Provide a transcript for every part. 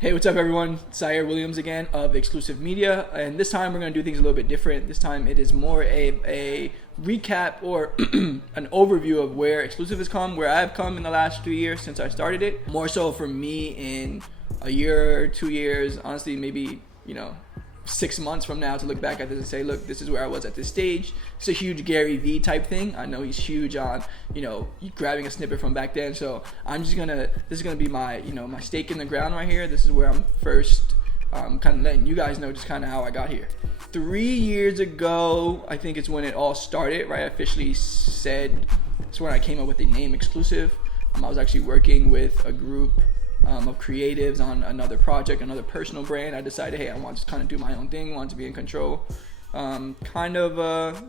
Hey, what's up everyone? Zaire Williams again of Exclusive Media, and this time we're going to do things a little bit different. This time it is more a recap or an overview of where Exclusive has come, where I've come in the last 3 years since I started it. More so for me in a year, 2 years, honestly maybe 6 months from now to look back at this and say, look, this is where I was at this stage. It's a huge Gary V type thing. I know he's huge on, grabbing a snippet from back then. So I'm just this is gonna be my, my stake in the ground right here. This is where I'm first kind of letting you guys know just kind of how I got here. 3 years ago, I think it's when it all started, right? I officially said, it's when I came up with the name Exclusive. I was actually working with a group of creatives on another project, another personal brand. I decided, hey, I want to kind of do my own thing, want to be in control. Kind of a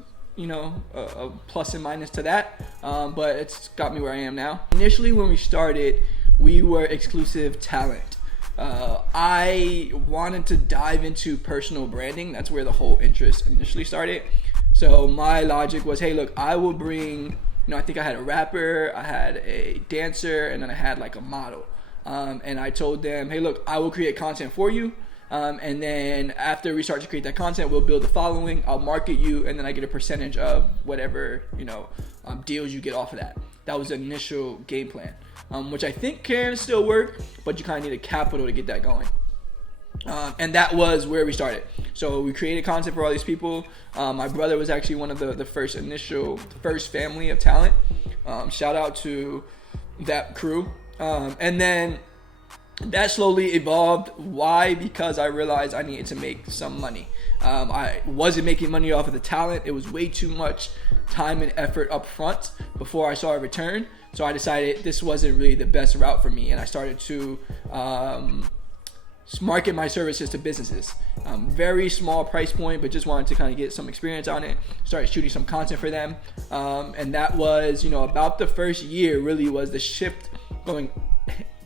plus and minus to that, but it's got me where I am now. Initially, when we started, we were Exclusive Talent. I wanted to dive into personal branding. That's where the whole interest initially started. So my logic was, hey, look, I will bring, I think I had a rapper, I had a dancer, and then I had like a model. And I told them, hey, look, I will create content for you. And then after we start to create that content, we'll build a following. I'll market you, and then I get a percentage of whatever, deals you get off of that. That was the initial game plan, which I think can still work, but you kind of need a capital to get that going. And that was where we started. So we created content for all these people. My brother was actually one of the first family of talent. Shout out to that crew. And then that slowly evolved. Why? Because I realized I needed to make some money. I wasn't making money off of the talent. It was way too much time and effort up front before I saw a return. So I decided this wasn't really the best route for me. And I started to market my services to businesses. Very small price point, but just wanted to kind of get some experience on it. Started shooting some content for them. And that was, about the first year really was the shift, going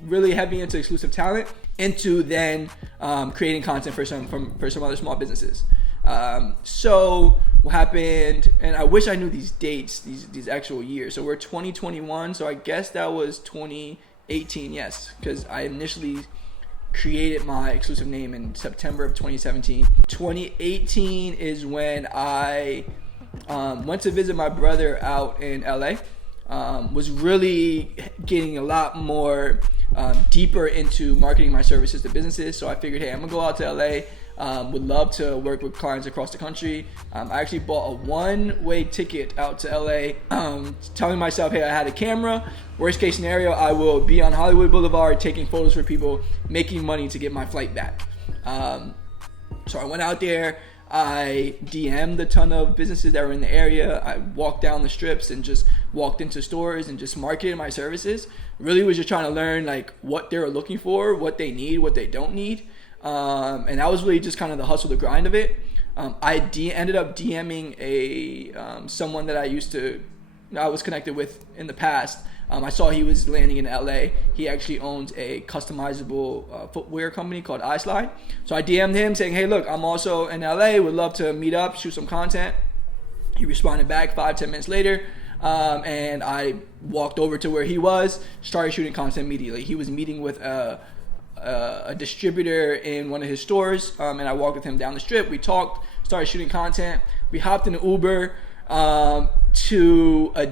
really heavy into Exclusive Talent, into then creating content for some other small businesses. So what happened, and I wish I knew these dates, these actual years. So we're 2021, so I guess that was 2018, yes, because I initially created my Exclusive name in September of 2017. 2018 is when I went to visit my brother out in LA. Was really getting a lot more deeper into marketing my services to businesses. So I figured, hey, I'm gonna go out to LA. Would love to work with clients across the country. I actually bought a one-way ticket out to LA, telling myself, hey, I had a camera. Worst case scenario, I will be on Hollywood Boulevard taking photos for people, making money to get my flight back. So I went out there. I DM'd a ton of businesses that were in the area. I walked down the strips and just walked into stores and just marketed my services. Really was just trying to learn like what they were looking for, what they need, what they don't need. And that was really just kind of the hustle, the grind of it. I ended up DMing someone that I was connected with in the past. I saw he was landing in LA. He actually owns a customizable footwear company called iSlide. So I DM'd him saying, hey, look, I'm also in LA. Would love to meet up, shoot some content. He responded back 5-10 minutes later. And I walked over to where he was, started shooting content immediately. He was meeting with a distributor in one of his stores. And I walked with him down the strip. We talked, started shooting content. We hopped in an Uber to an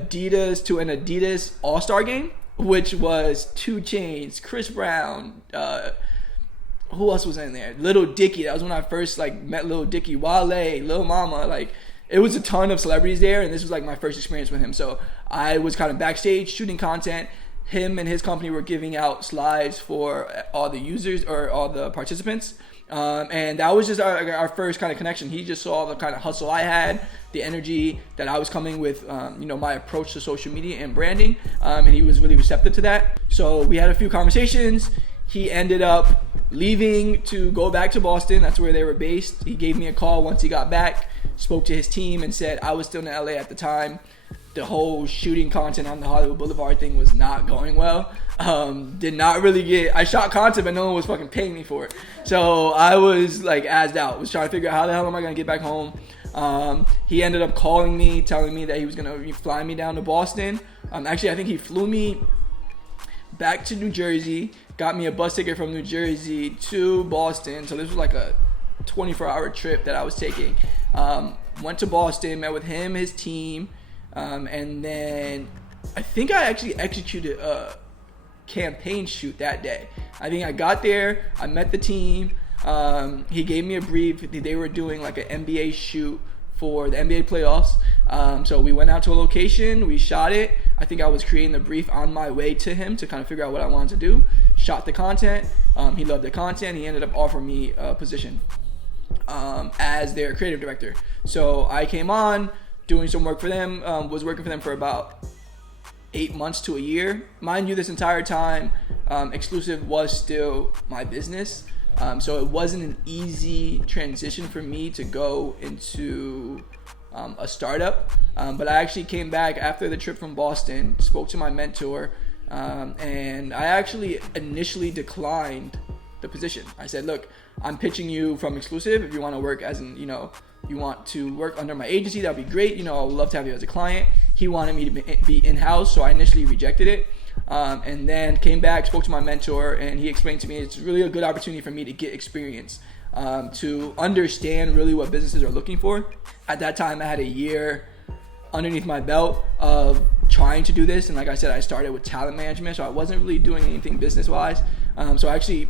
Adidas All-Star game, which was 2 Chainz, Chris Brown, who else was in there? Lil Dicky. That was when I first met Lil Dicky, Wale, Lil Mama. It was a ton of celebrities there, and this was my first experience with him. So I was kind of backstage shooting content. Him and his company were giving out slides for all the users or all the participants. And that was just our first kind of connection. He just saw the kind of hustle I had, the energy that I was coming with, my approach to social media and branding. And he was really receptive to that. So we had a few conversations. He ended up leaving to go back to Boston. That's where they were based. He gave me a call once he got back, spoke to his team and said I was still in LA at the time. The whole shooting content on the Hollywood Boulevard thing was not going well. Did not really I shot content, but no one was fucking paying me for it. So I was assed out. Was trying to figure out how the hell am I gonna get back home. He ended up calling me, telling me that he was gonna fly me down to Boston. Actually, I think he flew me back to New Jersey, got me a bus ticket from New Jersey to Boston. So this was like a 24-hour trip that I was taking. Went to Boston, met with him, his team, and then I think I actually executed a campaign shoot that day. I think I got there, I met the team, he gave me a brief. They were doing like an NBA shoot for the NBA playoffs. So we went out to a location, we shot it. I think I was creating the brief on my way to him to kind of figure out what I wanted to do. Shot the content. He loved the content. He ended up offering me a position as their creative director. So I came on doing some work for them, was working for them for about 8 months to a year. Mind you, this entire time, Exclusive was still my business. So it wasn't an easy transition for me to go into a startup. But I actually came back after the trip from Boston, spoke to my mentor, and I actually initially declined the position. I said, look, I'm pitching you from Exclusive. If you want to work as in, you want to work under my agency, that'd be great. I would love to have you as a client. He wanted me to be in-house, so I initially rejected it. And then came back, spoke to my mentor, and he explained to me it's really a good opportunity for me to get experience, to understand really what businesses are looking for. At that time, I had a year underneath my belt of trying to do this, and like I said, I started with talent management, so I wasn't really doing anything business-wise. So I actually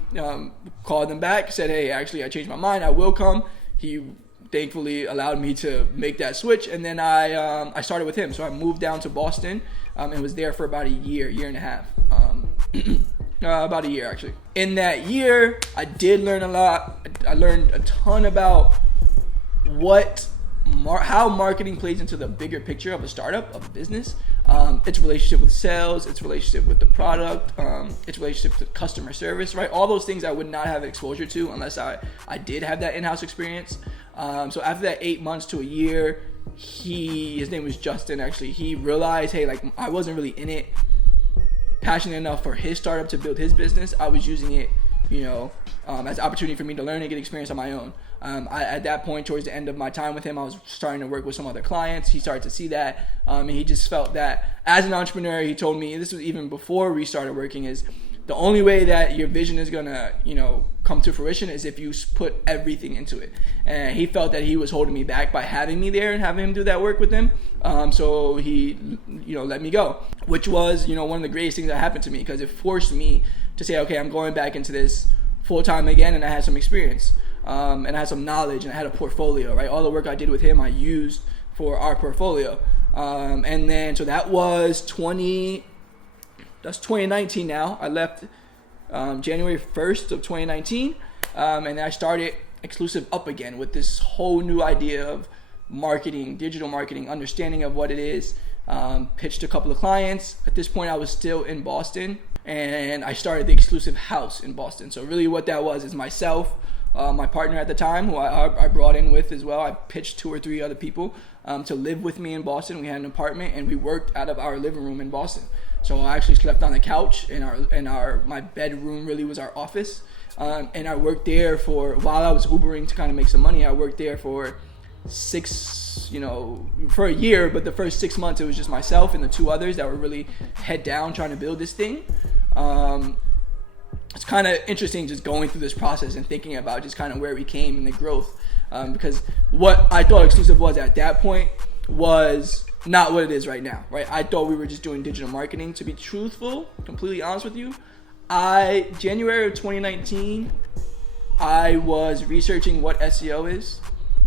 called them back, said, hey, actually, I changed my mind, I will come. He thankfully allowed me to make that switch, and then I started with him. So I moved down to Boston and was there for about a year and a half. About a year, actually. In that year, I did learn a lot. I learned a ton about how marketing plays into the bigger picture of a startup, of a business. Its relationship with sales, its relationship with the product, its relationship to customer service, right? All those things I would not have exposure to unless I did have that in-house experience. So after that 8 months to a year, his name was Justin, actually, he realized, hey, like, I wasn't really in it passionate enough for his startup to build his business. I was using it, as an opportunity for me to learn and get experience on my own. At that point, towards the end of my time with him, I was starting to work with some other clients. He started to see that, and he just felt that as an entrepreneur, he told me, this was even before we started working, is the only way that your vision is gonna, come to fruition is if you put everything into it. And he felt that he was holding me back by having me there and having him do that work with him. So he, let me go, which was, one of the greatest things that happened to me, because it forced me to say, okay, I'm going back into this full time again, and I had some experience. And I had some knowledge, and I had a portfolio, right? All the work I did with him, I used for our portfolio. And then, so that was 2019 now. I left January 1st of 2019, and I started Exclusive up again with this whole new idea of marketing, digital marketing, understanding of what it is. Pitched a couple of clients. At this point, I was still in Boston, and I started the Exclusive house in Boston. So really what that was is myself, my partner at the time, who I brought in with as well. I pitched 2 or 3 other people to live with me in Boston. We had an apartment, and we worked out of our living room in Boston. So I actually slept on the couch, and my bedroom really was our office. And I worked there while I was Ubering to kind of make some money. I worked there for for a year, but the first 6 months it was just myself and the 2 others that were really head down trying to build this thing. It's kind of interesting just going through this process and thinking about just kind of where we came and the growth, because what I thought Exclusive was at that point was not what it is right now, right? I thought we were just doing digital marketing. To be truthful, completely honest with you, January of 2019, I was researching what SEO is,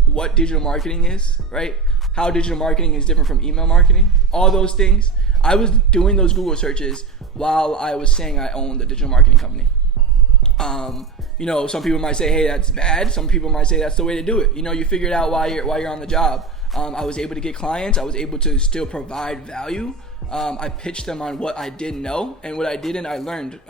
what digital marketing is, right? How digital marketing is different from email marketing, all those things. I was doing those Google searches while I was saying I owned a digital marketing company. Some people might say, hey, that's bad. Some people might say that's the way to do it. You figure it out while you're on the job. I was able to get clients. I was able to still provide value. I pitched them on what I didn't know, and what I didn't, I learned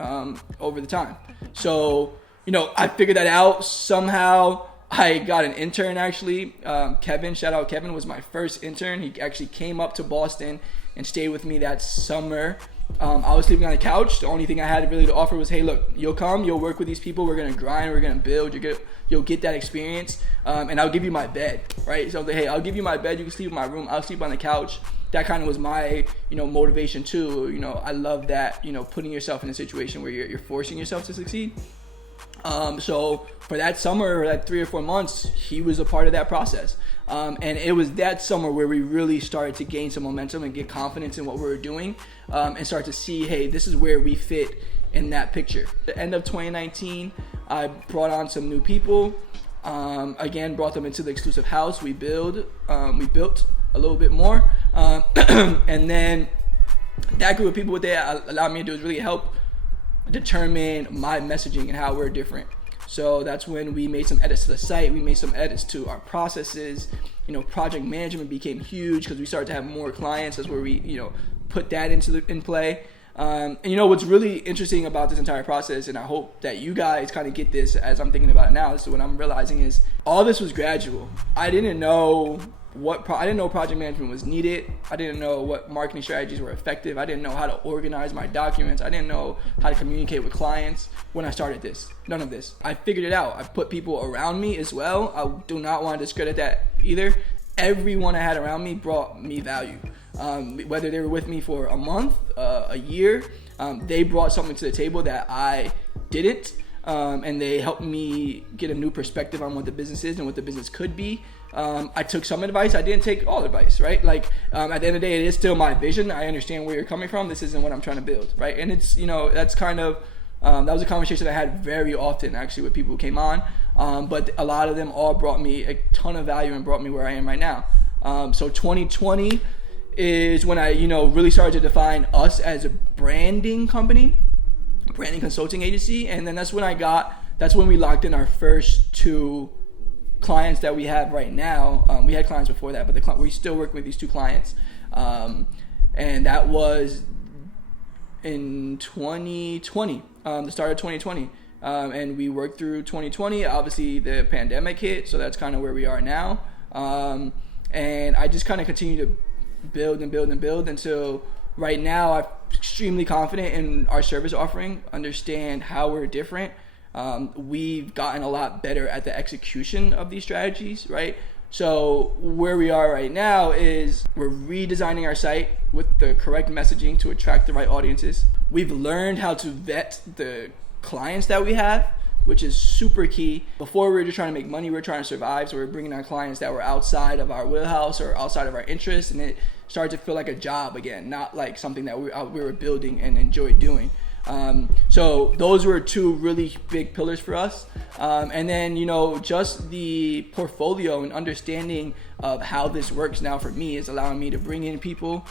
over the time. So, I figured that out somehow. I got an intern, actually. Kevin, shout out Kevin, was my first intern. He actually came up to Boston and stayed with me that summer. I was sleeping on the couch. The only thing I had really to offer was, hey, look, you'll come, you'll work with these people, we're gonna grind, we're gonna build, you'll get that experience, and I'll give you my bed, right? So hey, I'll give you my bed, you can sleep in my room, I'll sleep on the couch. That kind of was my, motivation too. I love that, putting yourself in a situation where you're forcing yourself to succeed. So for that summer, that 3 or 4 months, he was a part of that process. And it was that summer where we really started to gain some momentum and get confidence in what we were doing, and start to see, hey, this is where we fit in that picture. The end of 2019, I brought on some new people. Again, brought them into the exclusive house. We built a little bit more. And then that group of people, what they allowed me to do is really help determine my messaging and how we're different. So that's when we made some edits to the site. We made some edits to our processes. Project management became huge because we started to have more clients. That's where we, put that in play. And what's really interesting about this entire process, and I hope that you guys kind of get this as I'm thinking about it now, so what I'm realizing is all this was gradual. I didn't know project management was needed. I didn't know what marketing strategies were effective. I didn't know how to organize my documents. I didn't know how to communicate with clients when I started this. None of this. I figured it out. I put people around me as well. I do not want to discredit that either. Everyone I had around me brought me value. Whether they were with me for a month, a year, they brought something to the table that I didn't. And they helped me get a new perspective on what the business is and what the business could be. I took some advice. I didn't take all advice, right? At the end of the day, it is still my vision. I understand where you're coming from. This isn't what I'm trying to build, right? And it's, that's kind of, that was a conversation I had very often actually with people who came on. But a lot of them all brought me a ton of value and brought me where I am right now. So 2020 is when I, really started to define us as a branding company, branding consulting agency. And then that's when we locked in our first 2 clients that we have right now. We had clients before that, but we still working with these 2 clients. And that was in 2020, the start of 2020. And we worked through 2020. Obviously the pandemic hit, so that's kind of where we are now. And I just kind of continue to build until right now I'm extremely confident in our service offering, understand how we're different. We've gotten a lot better at the execution of these strategies, right? So where we are right now is we're redesigning our site with the correct messaging to attract the right audiences. We've learned how to vet the clients that we have, which is super key. Before we were just trying to make money, we were trying to survive. So we were bringing on clients that were outside of our wheelhouse or outside of our interests, and it started to feel like a job again, not like something that we were building and enjoyed doing. So those were 2 really big pillars for us. And then, just the portfolio and understanding of how this works now for me is allowing me to bring in people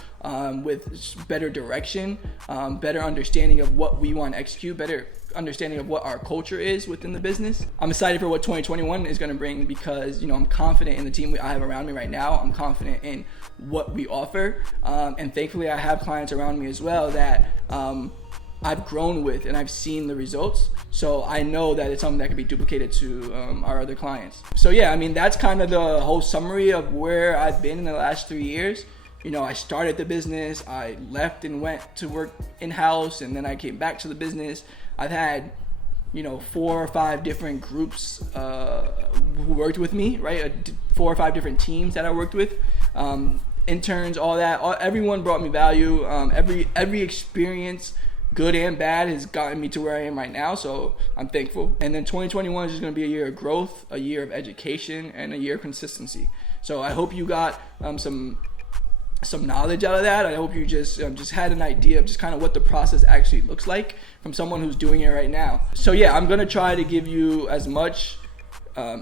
with better direction, better understanding of what we want to execute, better understanding of what our culture is within the business. I'm excited for what 2021 is going to bring because, I'm confident in the team I have around me right now. I'm confident in what we offer. And thankfully I have clients around me as well that, I've grown with and I've seen the results. So I know that it's something that can be duplicated to our other clients. So yeah, that's kind of the whole summary of where I've been in the last 3 years. I started the business, I left and went to work in-house, and then I came back to the business. I've had, 4 or 5 different groups who worked with me, right? 4 or 5 different teams that I worked with. Interns, all that, everyone brought me value. Every experience, good and bad, has gotten me to where I am right now, so I'm thankful. And then 2021 is just going to be a year of growth, a year of education, and a year of consistency. So I hope you got some knowledge out of that. I hope you just had an idea of just kind of what the process actually looks like from someone who's doing it right now. So yeah, I'm going to try to give you as much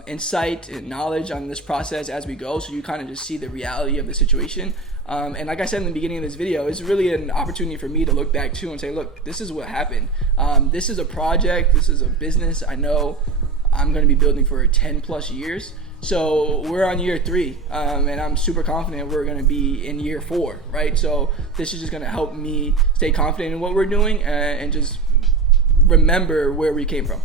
insight and knowledge on this process as we go, so you kind of just see the reality of the situation. And like I said in the beginning of this video, it's really an opportunity for me to look back too and say, look, this is what happened. This is a project, this is a business I know I'm going to be building for 10 plus years. So we're on year 3, and I'm super confident we're going to be in year 4, right? So this is just going to help me stay confident in what we're doing and just remember where we came from.